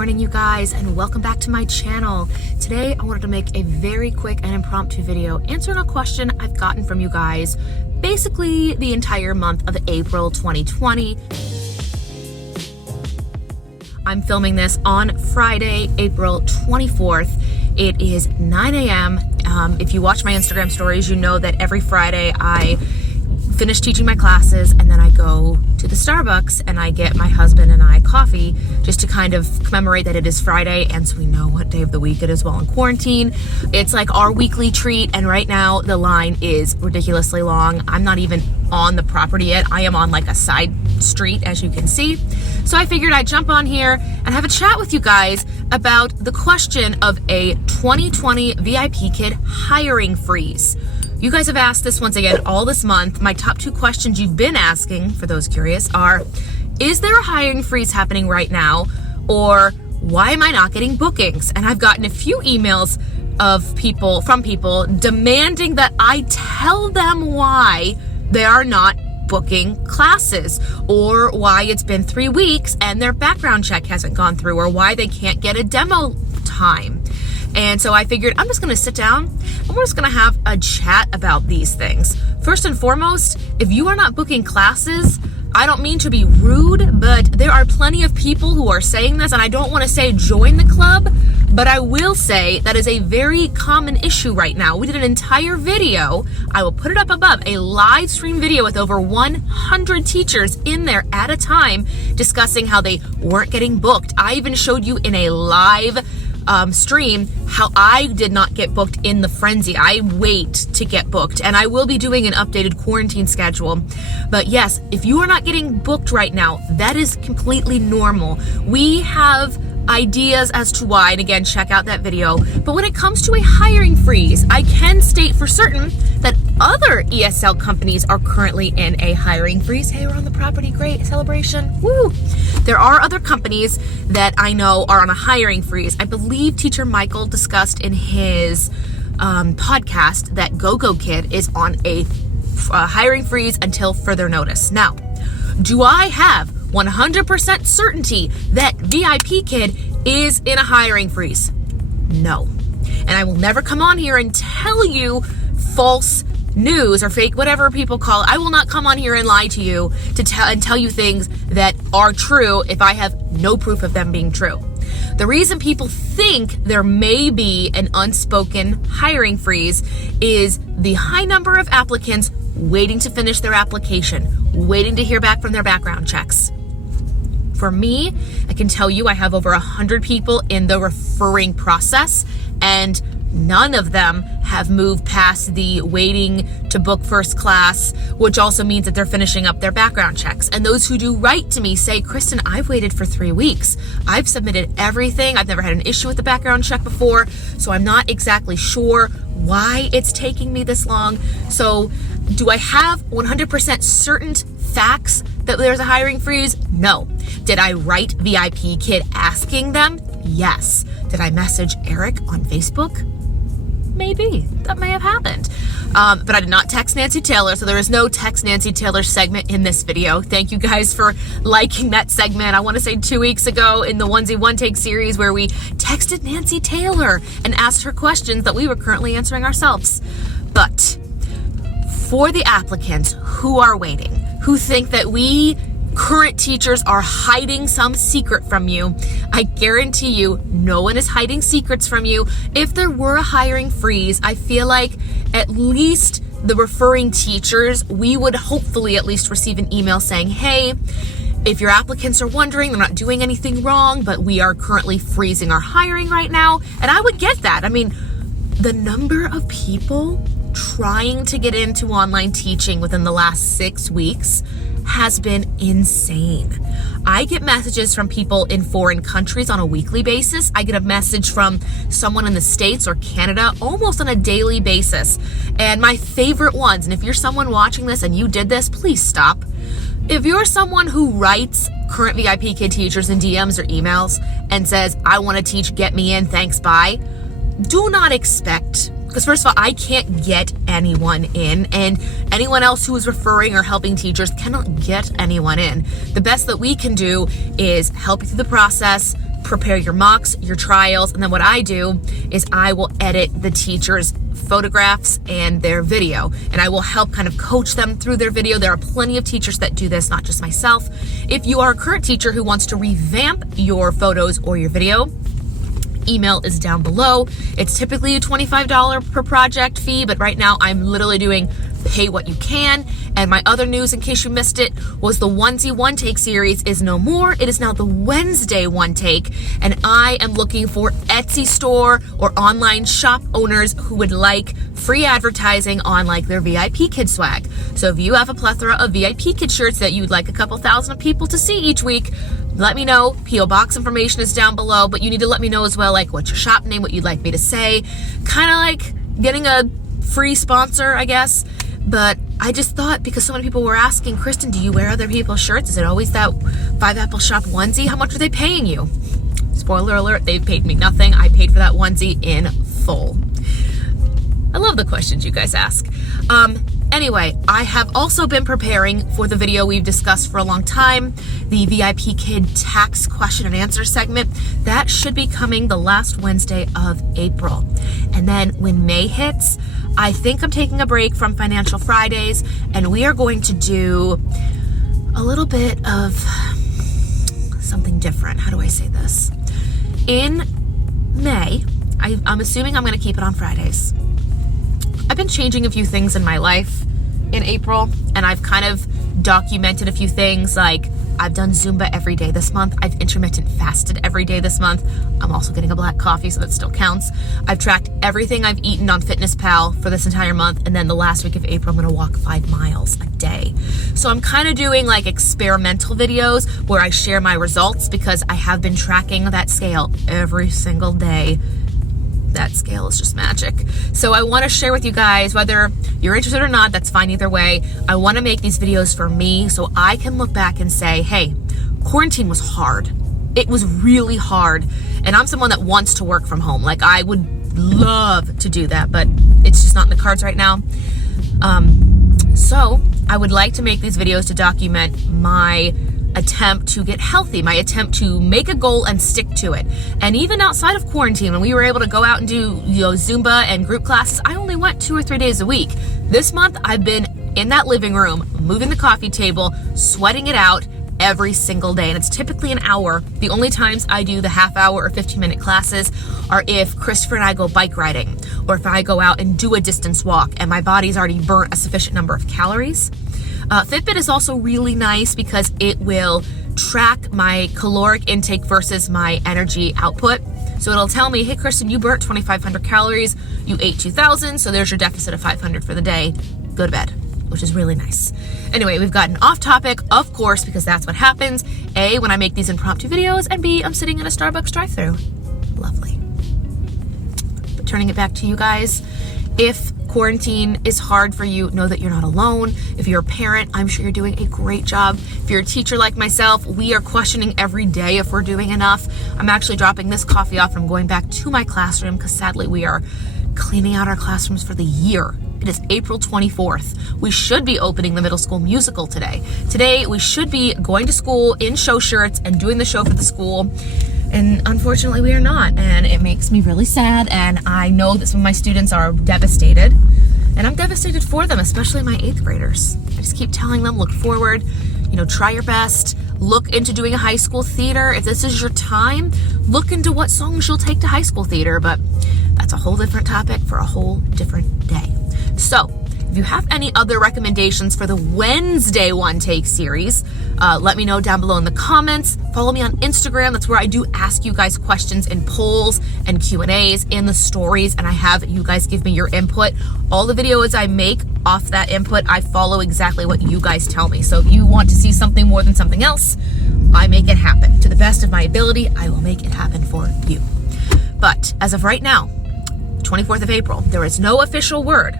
morning, you guys, and welcome back to my channel. Today, I wanted to make a very quick and impromptu video answering a question I've gotten from you guys basically the entire month of April 2020. I'm filming this on Friday, April 24th. It is 9 a.m. If you watch my Instagram stories, you know that every Friday I finish teaching my classes and then I go to the Starbucks and I get my husband and I coffee just to kind of commemorate that it is Friday, and so we know what day of the week it is while in quarantine. It's like our weekly treat, and right now the line is ridiculously long. I'm not even on the property yet. I am on like a side street, as you can see. So I figured I'd jump on here and have a chat with you guys about the question of a 2020 VIPKid hiring freeze. You guys have asked this once again all this month. My top two questions you've been asking, for those curious, are: is there a hiring freeze happening right now? Or why am I not getting bookings? And I've gotten a few emails from people demanding that I tell them why they are not booking classes, or why it's been 3 weeks and their background check hasn't gone through, or why they can't get a demo time. And so I figured I'm just going to sit down and we're just going to have a chat about these things. First and foremost, if you are not booking classes, I don't mean to be rude, but there are plenty of people who are saying this, and I don't want to say join the club, but I will say that is a very common issue right now. We did an entire video, I will put it up above, a live stream video with over 100 teachers in there at a time discussing how they weren't getting booked. I even showed you in a live stream how I did not get booked in the frenzy. I wait to get booked, and I will be doing an updated quarantine schedule. But yes, if you are not getting booked right now, that is completely normal. We have ideas as to why, and again, check out that video. But when it comes to a hiring freeze, I can state for certain that other ESL companies are currently in a hiring freeze. Hey, we're on the property, great celebration, woo! There are other companies that I know are on a hiring freeze. I believe Teacher Michael discussed in his podcast that VIPKid is on a hiring freeze until further notice. Now, do I have 100% certainty that VIPKid is in a hiring freeze? No. And I will never come on here and tell you false news or fake, whatever people call it. I will not come on here and lie to you to tell you things that are true if I have no proof of them being true. The reason people think there may be an unspoken hiring freeze is the high number of applicants waiting to finish their application, waiting to hear back from their background checks. For me, I can tell you I have over 100 people in the referring process, and none of them have moved past the waiting to book first class, which also means that they're finishing up their background checks. And those who do write to me say, Kristen, I've waited for 3 weeks. I've submitted everything. I've never had an issue with the background check before, so I'm not exactly sure why it's taking me this long. So do I have 100% certain facts that there's a hiring freeze? No. Did I write VIPKid asking them? Yes. Did I message Eric on Facebook? Maybe. That may have happened. But I did not text Nancy Taylor, so there is no text Nancy Taylor segment in this video. Thank you guys for liking that segment. I want to say 2 weeks ago in the Onesie One Take series where we texted Nancy Taylor and asked her questions that we were currently answering ourselves. But for the applicants who are waiting, who think that we current teachers are hiding some secret from you, I guarantee you no one is hiding secrets from you. If there were a hiring freeze, I feel like at least the referring teachers, we would hopefully at least receive an email saying, hey, if your applicants are wondering, they're not doing anything wrong, but we are currently freezing our hiring right now. And I would get that. I mean, the number of people trying to get into online teaching within the last 6 weeks has been insane. I get messages from people in foreign countries on a weekly basis. I get a message from someone in the States or Canada almost on a daily basis. And my favorite ones, and if you're someone watching this and you did this, please stop. If you're someone who writes current VIPKid teachers in DMs or emails and says, I want to teach, get me in, thanks, bye, do not expect, because first of all, I can't get anyone in, and anyone else who is referring or helping teachers cannot get anyone in. The best that we can do is help you through the process, prepare your mocks, your trials, and then what I do is I will edit the teachers' photographs and their video, and I will help kind of coach them through their video. There are plenty of teachers that do this, not just myself. If you are a current teacher who wants to revamp your photos or your video, email is down below. It's typically a $25 per project fee, but right now I'm literally doing pay what you can. And my other news, in case you missed it, was the onesie one take series is no more. It is now the Wednesday one take, and I am looking for Etsy store or online shop owners who would like free advertising on like their VIPKid swag. So if you have a plethora of VIPKid shirts that you'd like a couple thousand people to see each week, let me know. P.O. box information is down below, but you need to let me know as well, like what's your shop name, what you'd like me to say, kind of like getting a free sponsor, I guess. But I just thought, because so many people were asking, Kristen, do you wear other people's shirts? Is it always that 5 Apple Shop onesie? How much are they paying you? Spoiler alert, they've paid me nothing. I paid for that onesie in full. I love the questions you guys ask. Anyway, I have also been preparing for the video we've discussed for a long time, the VIPKid tax question and answer segment. That should be coming the last Wednesday of April. And then when May hits, I think I'm taking a break from Financial Fridays, and we are going to do a little bit of something different. How do I say this? In May, I'm assuming I'm going to keep it on Fridays. I've been changing a few things in my life in April, and I've kind of documented a few things, like I've done Zumba every day this month. I've intermittent fasted every day this month. I'm also getting a black coffee, so that still counts. I've tracked everything I've eaten on FitnessPal for this entire month, and then the last week of April, I'm gonna walk 5 miles a day. So I'm kind of doing like experimental videos where I share my results, because I have been tracking that scale every single day. That scale is just magic. So I want to share with you guys, whether you're interested or not, that's fine either way. I want to make these videos for me so I can look back and say, hey, quarantine was hard. It was really hard. And I'm someone that wants to work from home. Like, I would love to do that, but it's just not in the cards right now. So I would like to make these videos to document my attempt to get healthy, my attempt to make a goal and stick to it. And even outside of quarantine, when we were able to go out and do, Zumba and group classes, I only went 2 or 3 days a week. This month, I've been in that living room, moving the coffee table, sweating it out every single day. And it's typically an hour. The only times I do the half-hour or 15-minute classes are if Christopher and I go bike riding, or if I go out and do a distance walk and my body's already burnt a sufficient number of calories. Fitbit is also really nice because it will track my caloric intake versus my energy output. So it'll tell me, hey, Kristen, you burnt 2,500 calories, you ate 2,000, so there's your deficit of 500 for the day. Go to bed, which is really nice. Anyway, we've gotten off topic, of course, because that's what happens. A, when I make these impromptu videos, and B, I'm sitting in a Starbucks drive-thru. Lovely. But turning it back to you guys, if quarantine is hard for you, know that you're not alone. If you're a parent, I'm sure you're doing a great job. If you're a teacher like myself, we are questioning every day if we're doing enough. I'm actually dropping this coffee off and I'm going back to my classroom, because sadly we are cleaning out our classrooms for the year. It is April 24th. We should be opening the middle school musical today. Today, we should be going to school in show shirts and doing the show for the school. And unfortunately, we are not. And it makes me really sad. And I know that some of my students are devastated. And I'm devastated for them, especially my 8th graders. I just keep telling them, look forward, try your best. Look into doing a high school theater. If this is your time, look into what songs you'll take to high school theater. But that's a whole different topic for a whole different day. So if you have any other recommendations for the Wednesday One Take series, let me know down below in the comments. Follow me on Instagram. That's where I do ask you guys questions in polls and Q&As in the stories, and I have you guys give me your input. All the videos I make off that input, I follow exactly what you guys tell me. So if you want to see something more than something else, I make it happen. To the best of my ability, I will make it happen for you. But as of right now, 24th of April, there is no official word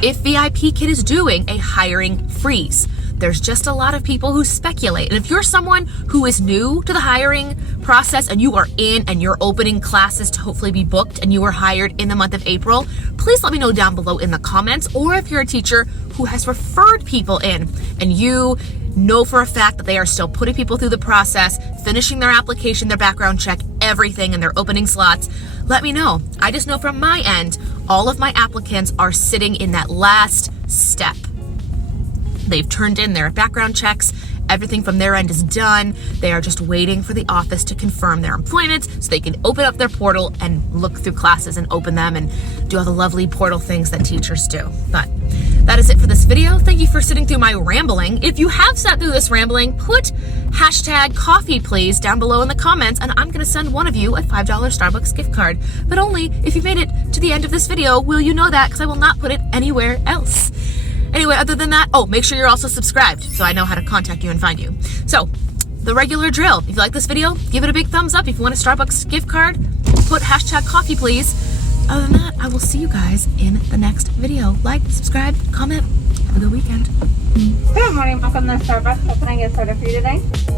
if VIPKid is doing a hiring freeze. There's just a lot of people who speculate. And if you're someone who is new to the hiring process and you are in and you're opening classes to hopefully be booked and you were hired in the month of April, please let me know down below in the comments. Or if you're a teacher who has referred people in and you know for a fact that they are still putting people through the process, finishing their application, their background check, everything, and they're opening slots, let me know. I just know from my end, all of my applicants are sitting in that last step. They've turned in their background checks. Everything from their end is done. They are just waiting for the office to confirm their employment so they can open up their portal and look through classes and open them and do all the lovely portal things that teachers do. But that is it for this video. Thank you for sitting through my rambling. If you have sat through this rambling, put hashtag coffee please down below in the comments, and I'm going to send one of you a $5 Starbucks gift card. But only if you made it to the end of this video will you know that, because I will not put it anywhere else. Anyway, other than that, make sure you're also subscribed so I know how to contact you and find you. So, the regular drill. If you like this video, give it a big thumbs up. If you want a Starbucks gift card, put hashtag coffee please. Other than that, I will see you guys in the next video. Like, subscribe, comment. Have a good weekend. Good morning. Welcome to Starbucks. How can I get started for you today?